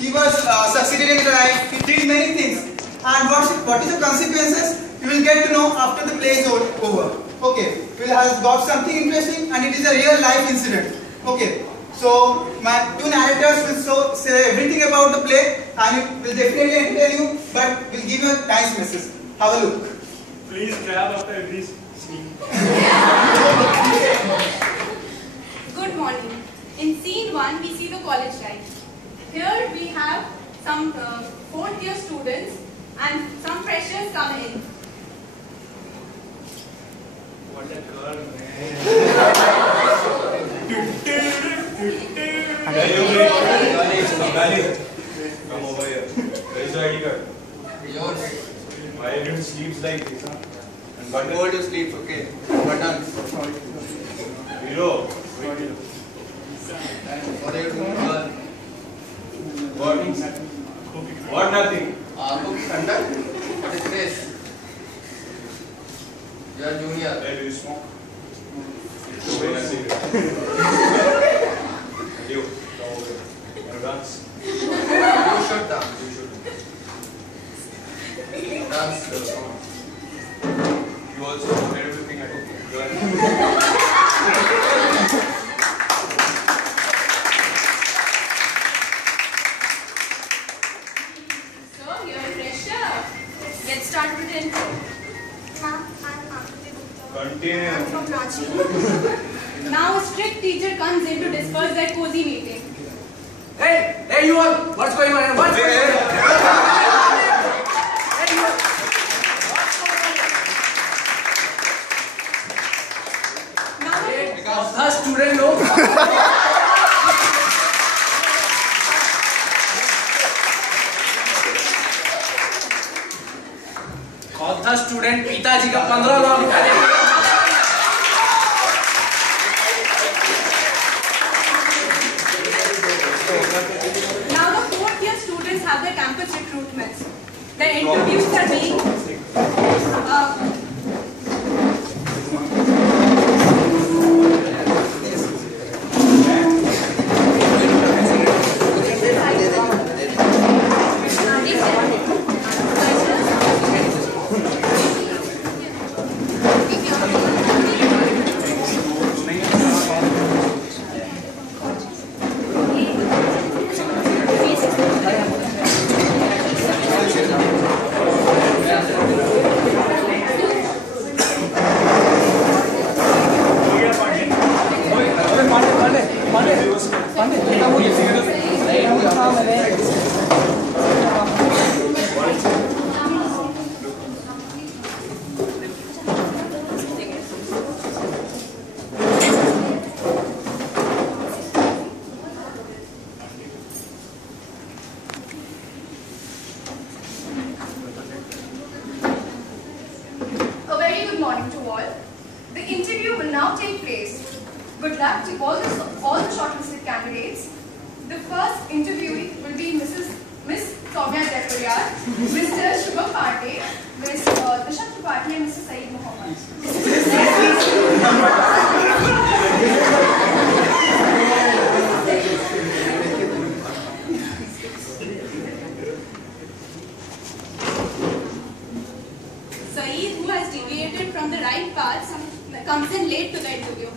he was succeeded in his life, he did many things. And what is the consequences? You will get to know after the play is over. Okay, we have got something interesting and it is a real life incident. Okay, so my two narrators will say everything about the play and it will definitely entertain you, but will give you a nice message. Have a look. Please grab after every scene. Good morning. In scene 1, we see the college life. Here we have some 4th year students and some freshers come in. What a girl, man. Come over here. Where is your ID card? Yours. Why you don't sleep like this, huh? And button. Go to sleep, okay. Button. Hero. What are you doing, girl? What? What nothing? Cookie thunder? What is this? You are junior. Hey, do you smoke? Wait a second. You, come over here. Wanna dance? You should dance. You should. Dance. Come on. You also made everything at home. Go ahead. So, you're a fresher. Let's start with the intro. Ma'am, I'm Akriti Gupta. Continue. I'm from Ranchi. Now a strict teacher comes in to disperse that cozy meeting. Hey, you all! What's going on? What's going on? Hey, you all! Now The student लोग कौन था student पिताजी का 15 लाख निकाले Now the 4th year students have their campus recruitments. Their interviews are being comes in late to the interview.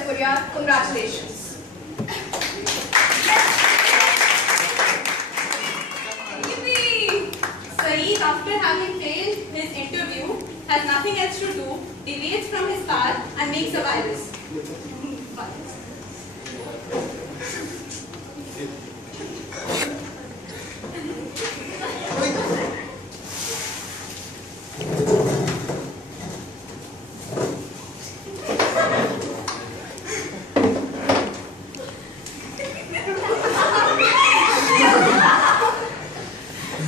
Jaipuria, congratulations. Saeed, after having failed his interview, has nothing else to do, deviates from his path and makes a virus.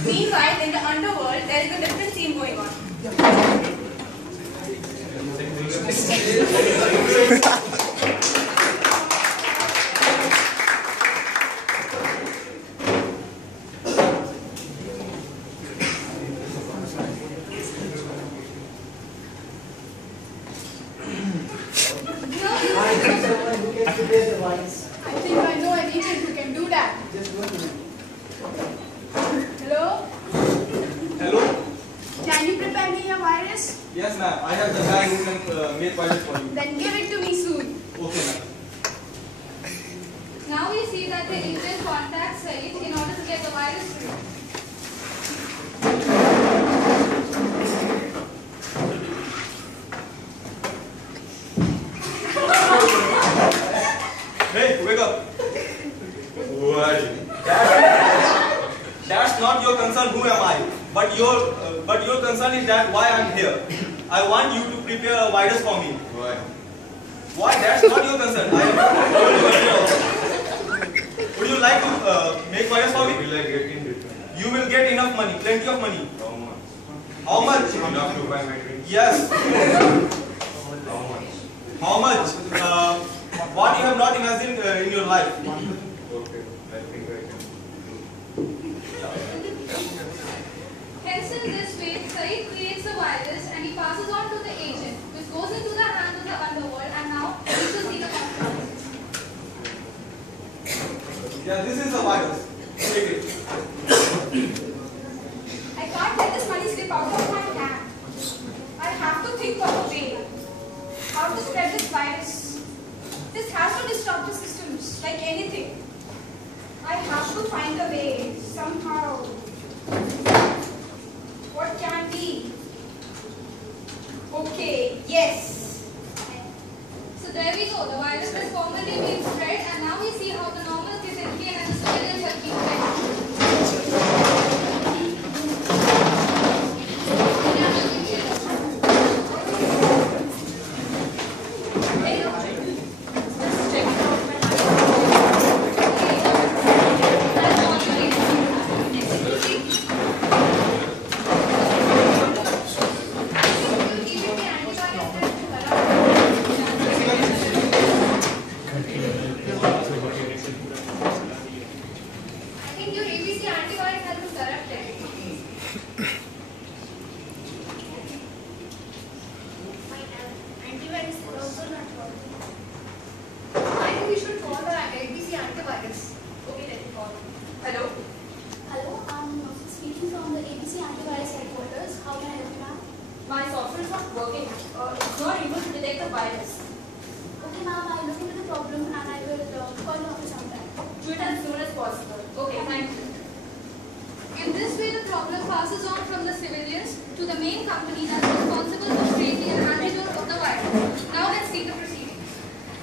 Meanwhile, in the underworld, there is a different scene going on. I think I know an agent who can do that. Hello? Hello? Can you prepare me a virus? Yes, ma'am. I have the guy who can make virus for you. Then give it to me soon. Okay, ma'am. Now we see that the agent contacts Saeed in order to get the virus free. Hey, wake up. What? That's not your concern. Who am I? But your concern is that why I'm here. I want you to prepare a virus for me. Why? Why? That's not your concern. I am told you earlier. Would you like to make virus for me? Will I get in return? You will get enough money, plenty of money. How much? How much? Enough to buy my drink? Yes. How much? How much? What you have not imagined in your life. Okay, I think I can. Hence, in this way, Saeed creates a virus and he passes on to the agent, which goes into the hands of the underworld, and now we shall see the consequences. Yeah, this is a virus. Take it. I can't let this money slip out of my hand. I have to think of a way. How to spread this virus. This has to disrupt the systems, like anything. I have to find a way, somehow. What can be? Okay, yes. So there we go. The virus has formally been spread, and now we see how the normal civilian and the civilians have been spread. Hey, let's check it out. I think your ABC antivirus has been corrupted. Antivirus is also not working. I think we should call the ABC antivirus. Okay, let me call. Hello? Hello, I'm speaking from the ABC Antivirus headquarters. How can I help you, ma'am? My software is not working. It's not able to detect the virus. Okay, ma'am, I'll look into the problem and I will call you after some time. Do it as soon as possible. Okay, thank you. In this way, the problem passes on from the civilians to the main company that is responsible for creating an antidote of the virus. Now let's see the proceedings.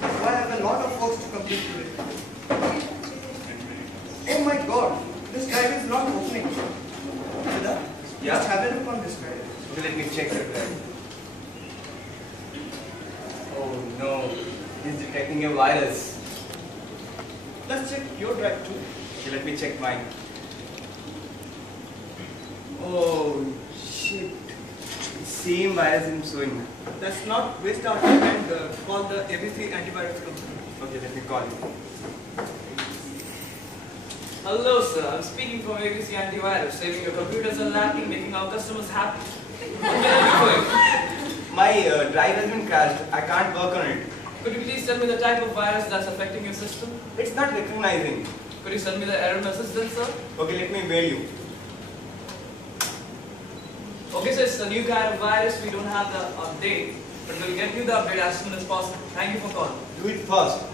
I have a lot of work to complete today. Oh my god, this drive is not opening. Siddha, just have a look on this drive. Okay, let me check the drive. Oh no, he's detecting a virus. Let's check your drive too. Okay, let me check mine. Oh shit. Same virus I'm showing. Let's not waste our time and call the ABC antivirus company. Okay, let me call him. Hello, sir. I'm speaking from ABC Antivirus, saving your computers and lacking, making our customers happy. What can I do for you? My drive has been crashed. I can't work on it. Could you please tell me the type of virus that's affecting your system? It's not recognizing. Could you send me the error message then, sir? Okay, let me mail you. Okay, so it's a new kind of virus. We don't have the update. but we'll get you the update as soon as possible. Thank you for calling. Do it fast.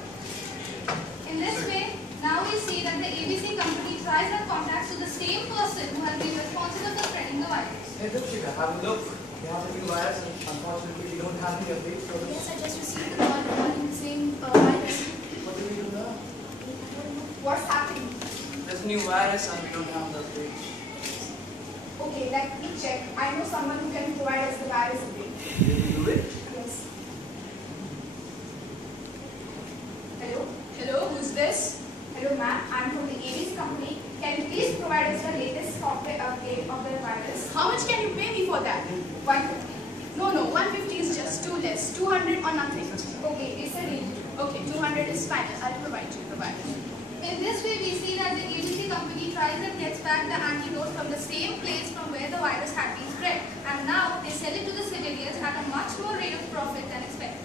In this way, now we see that the ABC company tries and contacts to the same person who has been responsible for spreading the virus. Hey Dipshika, have a look. We have a new virus and unfortunately we don't have any updates for this. Yes, I just received the call regarding the same virus. What do we do now? What's happening? There's a new virus and we don't have the updates. Okay, let me check. I know someone who can provide us the virus update. Will you do it? Yes. Hello? Hello, who's this? Hello, ma'am. I'm from the ABC company. Can you please provide us the latest update of the virus? How much can you pay me for that? 150. No, 150 is just too less. 200 or nothing. Okay, it's a deal. Okay, 200 is fine. I'll provide you the virus. In this way, we see that the ABC company tries and gets back the antidote from the same place from where the virus had been spread. And now they sell it to the civilians at a much more rate of profit than expected.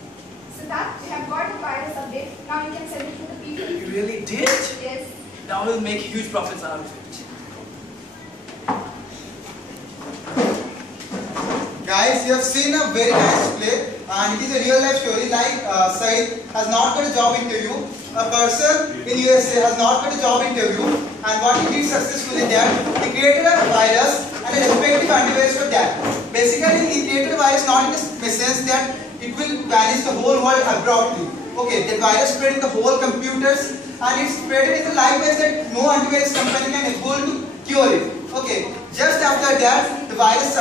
So that we have got the virus update. Now you can send it to the people. You really did? Yes. Now we'll make huge profits out of it. Guys, you have seen a very nice play, and it is a real life story. Like Said has not got a job interview. A person in USA has not got a job interview, and what he did successfully that he created a virus and a respective antivirus for that. Basically, he created a virus not in the sense that it will vanish the whole world abruptly. Okay, that virus spread in the whole computers, and it spread in the live ways that no antivirus company can able to cure it. Okay, just after that, the virus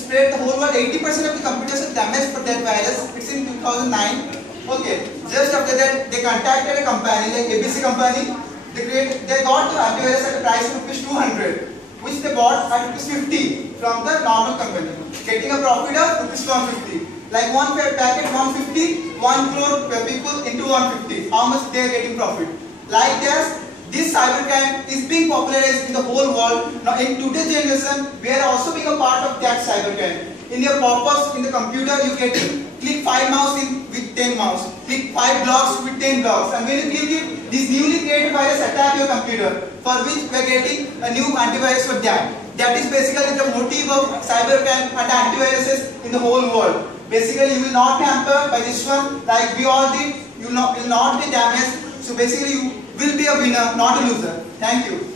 spread the whole world. 80% of the computers are damaged for that virus. It's in 2009. Okay, just after that, they contacted a company like ABC company. They got the antivirus at a price of ₹200, which they bought at ₹50 from the normal company, getting a profit of ₹150. Like one packet 150, 1 crore people into 150. How much they are getting profit? Like this cybercrime is being popularized in the whole world. Now in today's generation, we are also being a part of that cybercrime. In your pop-ups in the computer, you get click 5 mouse with 10 mouse, click 5 blocks with 10 blocks, and when you click it, this newly created virus attack your computer, for which we are getting a new antivirus for that. That is basically the motive of cybercrime and antiviruses in the whole world. Basically, you will not be hampered by this one, like we all did. You will not be damaged. So basically, you will be a winner, not a loser. Thank you.